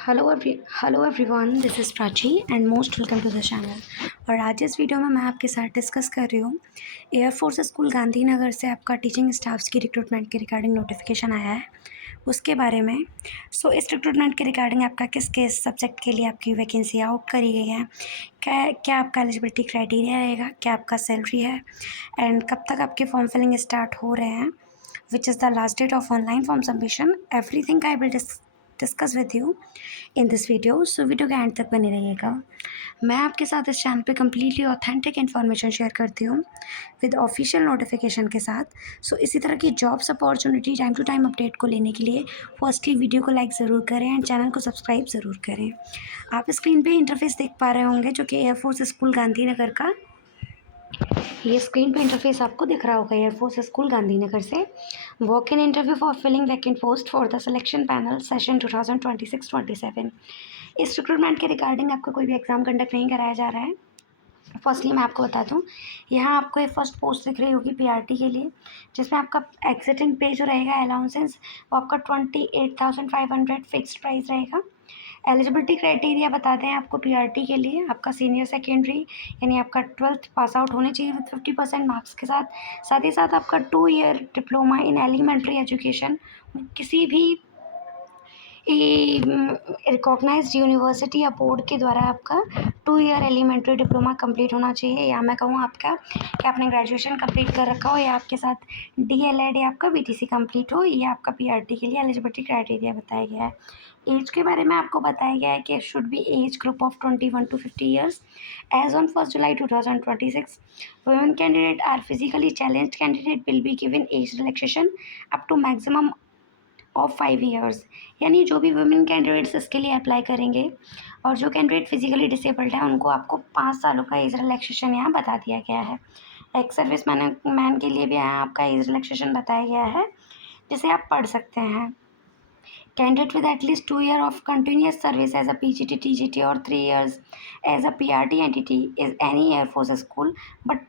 Hello everyone, this is Prachi and most welcome to the channel. और आज इस video में मैं आपके साथ डिस्कस कर रही हूँ एयरफोर्स स्कूल गांधीनगर से आपका टीचिंग स्टाफ्स की रिक्रूटमेंट के रिगार्डिंग नोटिफिकेशन आया है उसके बारे में। इस रिक्रूटमेंट के रिगार्डिंग आपका किस किस सब्जेक्ट के लिए आपकी वैकेंसी आउट करी गई है, क्या आपका एलिजिबिलिटी क्राइटेरिया रहेगा, क्या आपका सैलरी है एंड कब तक आपके फॉर्म फिलिंग स्टार्ट हो रहे हैं, which is the last date of online form submission, everything I will discuss with you in this video. Video के एंड तक बने रहिएगा। मैं आपके साथ इस चैनल पे कम्प्लीटली ऑथेंटिक इन्फॉर्मेशन शेयर करती हूँ विद ऑफिशियल नोटिफिकेशन के साथ। इसी तरह की jobs opportunity time to time update को लेने के लिए फर्स्टली वीडियो को लाइक ज़रूर करें एंड चैनल को सब्सक्राइब ज़रूर करें। आप स्क्रीन पे इंटरफेस देख पा रहे होंगे जो कि एयरफोर्स स्कूल गांधीनगर का, ये स्क्रीन पे इंटरफेस आपको दिख रहा होगा एयरफोर्स स्कूल गांधीनगर से। Walk in interview for filling vacant post for the selection panel session 2026-27। इस रिक्रूटमेंट के रिगार्डिंग आपका कोई भी एग्ज़ाम कंडक्ट नहीं कराया जा रहा है। फर्स्टली मैं आपको बता दूं, यहाँ आपको एक फर्स्ट पोस्ट दिख रही होगी पीआरटी के लिए, जिसमें आपका एग्जिटिंग पे जो रहेगा अलाउंसेंस वो आपका 28,500 फिक्स्ड प्राइस रहेगा। एलिजिबिलिटी क्राइटेरिया बता दें आपको पीआरटी के लिए, आपका सीनियर सेकेंडरी यानी आपका 12th पास आउट होने चाहिए विद 50% मार्क्स के साथ ही साथ आपका 2 year diploma in elementary education किसी भी रिकॉग्नाइज्ड यूनिवर्सिटी या बोर्ड के द्वारा आपका 2 ईयर एलिमेंट्री डिप्लोमा कंप्लीट होना चाहिए, या मैं कहूँ आपका कि आपने ग्रेजुएशन कंप्लीट कर रखा हो या आपके साथ डीएलएड या आपका बीटीसी कंप्लीट हो। ये आपका पीआरटी के लिए एलिजिबिलिटी क्राइटेरिया बताया गया है। एज के बारे में आपको बताया गया है कि should be age group of 21 to 50 years age on 1 July 2026। Women candidate or physically challenged candidate will be given age relaxation up to maximum of 5 years. यानी जो भी वुमेन कैंडिडेट्स इसके लिए अप्लाई करेंगे और जो कैंडिडेट फिजिकली डिसेबल्ड है उनको आपको 5 सालों का एज रिलैक्सेशन यहाँ बता दिया गया है। एक्स सर्विस मैन के लिए भी यहाँ आपका एज रिलैक्सेशन बताया गया है जिसे आप पढ़ सकते हैं। Candidate with at least 2 years of continuous service as a PGT, TGT or 3 years as a PRT entity is any Air Force school but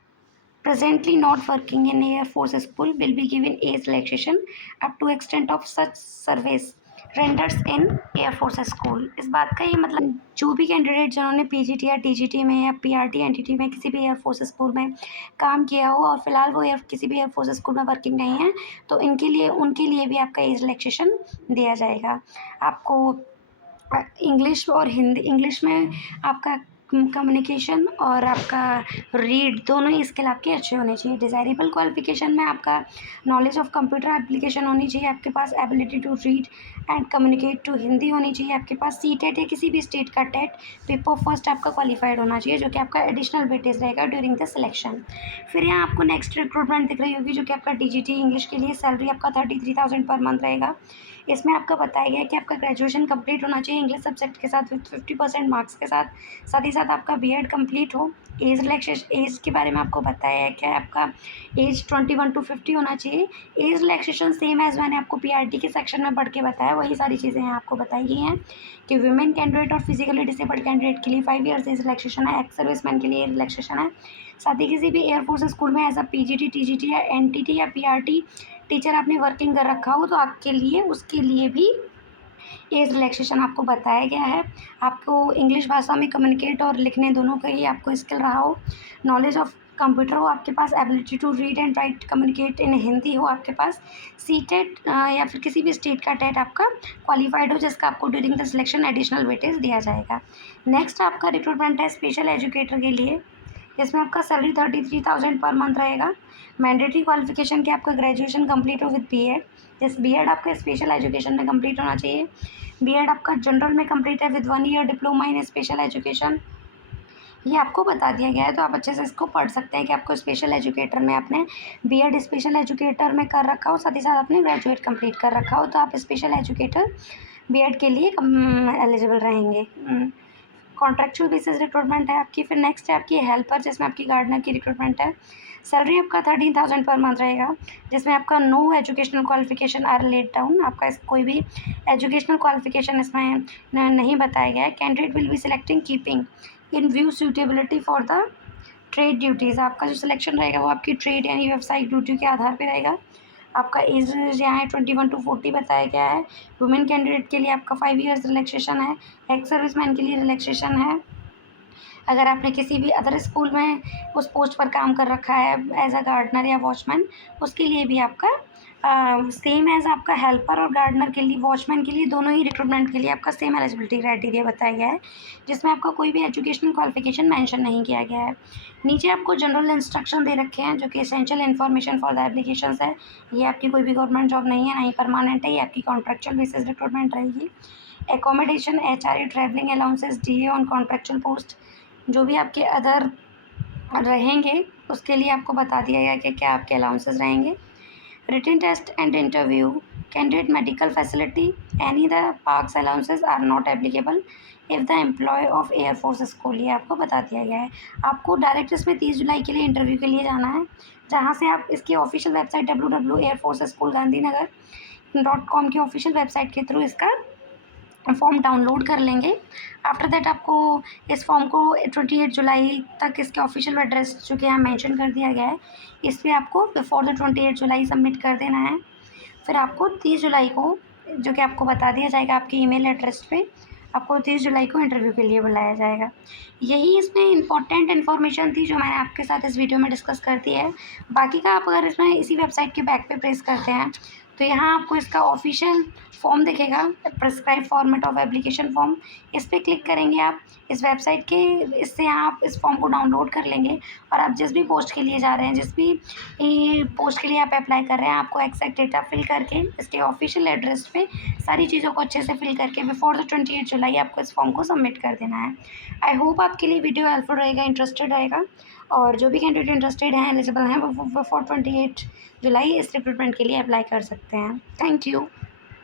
presently not working in Air Force school will be given age relaxation up to extent of such service renders in air force school. इस बात का ये मतलब जो भी candidate जिन्होंने PGT या TGT में या पीआरटी एनटीटी में किसी भी एयरफोर्स स्कूल में काम किया हो और फिलहाल वो किसी भी एयरफोर्स स्कूल में वर्किंग नहीं है तो उनके लिए भी आपका एज रिलैक्सेशन दिया जाएगा। आपको इंग्लिश और हिंदी, इंग्लिश में आपका कम्युनिकेशन और आपका रीड दोनों ही स्किल आपके अच्छे होने चाहिए। डिज़ायरेबल क्वालिफिकेशन में आपका नॉलेज ऑफ कंप्यूटर एप्लीकेशन होनी चाहिए, आपके पास ability to read and communicate to Hindi होनी चाहिए, आपके पास सीटेट या किसी भी स्टेट का टेट पेपर फर्स्ट आपका क्वालिफाइड होना चाहिए जो कि आपका एडिशनल वेटेज रहेगा ड्यूरिंग द सिलेक्शन। फिर यहाँ आपको नेक्स्ट रिक्रूटमेंट दिख रही होगी जो कि आपका डीजीटी इंग्लिश के लिए सैलरी आपका 33,000 पर मंथ रहेगा। इसमें आपका बताया गया है कि आपका ग्रेजुएशन कंप्लीट होना चाहिए इंग्लिश सब्जेक्ट के साथ विद 50% मार्क्स के साथ ही साथ आपका बीएड कंप्लीट हो। एज रिलैक्सेशन, एज के बारे में आपको बताया है कि आपका एज 21 to 50 होना चाहिए। एज रिलैक्सेशन सेम एज मैंने आपको पीआरटी के सेक्शन में पढ़ के बताया, वही सारी चीज़ें यहाँ आपको बताई गई हैं कि वुमेन कैंडिडेट और फिजिकली डिसेबल्ड कैंडिडेट के लिए 5 ईयर्स एज रिलैक्सेशन है, एक्स सर्विसमैन के लिए रिलैक्सेशन है। साथ ही किसी भी एयरफोर्स स्कूल में एज अ पीजीटी, टीजीटी या एनटीटी या पीआरटी टीचर आपने वर्किंग कर रखा हो तो आपके लिए उसके लिए भी एज रिलैक्सेशन आपको बताया गया है। आपको इंग्लिश भाषा में कम्युनिकेट और लिखने दोनों का ही आपको स्किल रहा हो, नॉलेज ऑफ कंप्यूटर हो आपके पास, ability to read and write communicate in Hindi हो आपके पास, सीटेट या फिर किसी भी स्टेट का टेट आपका क्वालिफाइड हो जिसका आपको during the selection additional weightage दिया जाएगा। नेक्स्ट आपका रिक्रूटमेंट है स्पेशल एजुकेटर के लिए, इसमें आपका सैलरी 33,000 पर मंथ रहेगा। मैंडेटरी क्वालिफिकेशन के आपका ग्रेजुएशन कंप्लीट हो विद बीएड, जिस बीएड आपका स्पेशल एजुकेशन में कंप्लीट होना चाहिए। बीएड आपका जनरल में कंप्लीट है with 1 year diploma in special education, ये आपको बता दिया गया है तो आप अच्छे से इसको पढ़ सकते हैं कि आपको स्पेशल एजुकेटर में आपने बीएड स्पेशल एजुकेटर में कर रखा हो, साथ ही साथ आपने ग्रेजुएट कंप्लीट कर रखा हो तो आप स्पेशल एजुकेटर बीएड के लिए एलिजिबल रहेंगे। कॉन्ट्रैक्चुअल बेसिस रिक्रूटमेंट है आपकी। फिर नेक्स्ट है आपकी हेल्पर जिसमें आपकी गार्डनर की रिक्रूटमेंट है। सैलरी आपका 13,000 पर मंथ रहेगा जिसमें आपका no educational qualification are laid down, आपका कोई भी एजुकेशनल क्वालिफिकेशन इसमें नहीं बताया गया है। Candidate will be selecting keeping in view suitability for the trade duties, आपका जो सिलेक्शन रहेगा वो आपकी ट्रेड यानी व्यावसायिक ड्यूटी के आधार पर रहेगा। आपका एज यहाँ है 21 to 40 बताया गया है। वुमेन कैंडिडेट के लिए आपका 5 ईयर्स रिलैक्सेशन है। एक्स सर्विसमैन के लिए रिलैक्सेशन है। अगर आपने किसी भी अदर स्कूल में उस पोस्ट पर काम कर रखा है एज अ गार्डनर या वॉचमैन, उसके लिए भी आपका सेम एज आपका हेल्पर और गार्डनर के लिए, वॉचमैन के लिए, दोनों ही रिक्रूटमेंट के लिए आपका सेम एलिजिबिलिटी क्राइटेरिया बताया गया है, जिसमें आपका कोई भी एजुकेशनल क्वालिफिकेशन मेंशन नहीं किया गया है। नीचे आपको जनरल इंस्ट्रक्शन दे रखे हैं जो कि essential information for the applications है। ये आपकी कोई भी गवर्नमेंट जॉब नहीं है, ना ही परमानेंट है, ये आपकी कॉन्ट्रेक्चुअल बेसिस रिक्रूटमेंट रहेगी। Accommodation, HRA, travelling allowances, DA on contractual post, जो भी आपके अदर रहेंगे उसके लिए आपको बता दिया गया कि क्या आपके अलाउंसेस रहेंगे। Written test and interview, candidate medical facility, any the perks allowances are not applicable if the employ of air force school, ये आपको बता दिया गया है। आपको डायरेक्ट इसमें 30 जुलाई के लिए इंटरव्यू के लिए जाना है, जहाँ से आप इसकी ऑफिशियल वेबसाइट www.airforceschoolgandhinagar.com की ऑफिशियल वेबसाइट के थ्रू इसका फॉर्म डाउनलोड कर लेंगे। आफ्टर दैट आपको इस फॉर्म को 28 जुलाई तक इसके ऑफिशियल एड्रेस जो कि यहाँ मेंशन कर दिया गया है, इस पर आपको बिफोर द 28 जुलाई सबमिट कर देना है। फिर आपको 30 जुलाई को, जो कि आपको बता दिया जाएगा आपकी ईमेल एड्रेस पे, आपको 30 जुलाई को इंटरव्यू के लिए बुलाया जाएगा। यही इसमें इंपॉर्टेंट इन्फॉर्मेशन थी जो मैंने आपके साथ इस वीडियो में डिस्कस कर दी है। बाकी का आप अगर इसमें इसी वेबसाइट के बैक पे प्रेस करते हैं तो यहाँ आपको इसका ऑफिशियल फॉर्म दिखेगा, prescribe format of application form, इस पर क्लिक करेंगे आप इस वेबसाइट के, इससे यहाँ आप इस फॉर्म को डाउनलोड कर लेंगे और आप जिस भी पोस्ट के लिए जा रहे हैं, जिस भी पोस्ट के लिए आप अप्लाई कर रहे हैं, आपको एक्जैक्ट डेटा फिल करके इसके ऑफिशियल एड्रेस पे सारी चीज़ों को अच्छे से फिल करके बिफोर द 28 जुलाई आपको इस फॉर्म को सबमिट कर देना है। आई होप आपके लिए वीडियो हेल्पफुल रहेगा, इंटरेस्टेड रहेगा, और जो भी कैंडिडेट इंटरेस्टेड हैं, एलिजिबल हैं, वो बिफोर 28 जुलाई इस रिक्रूटमेंट के लिए अप्लाई कर सकते हैं। Thank you.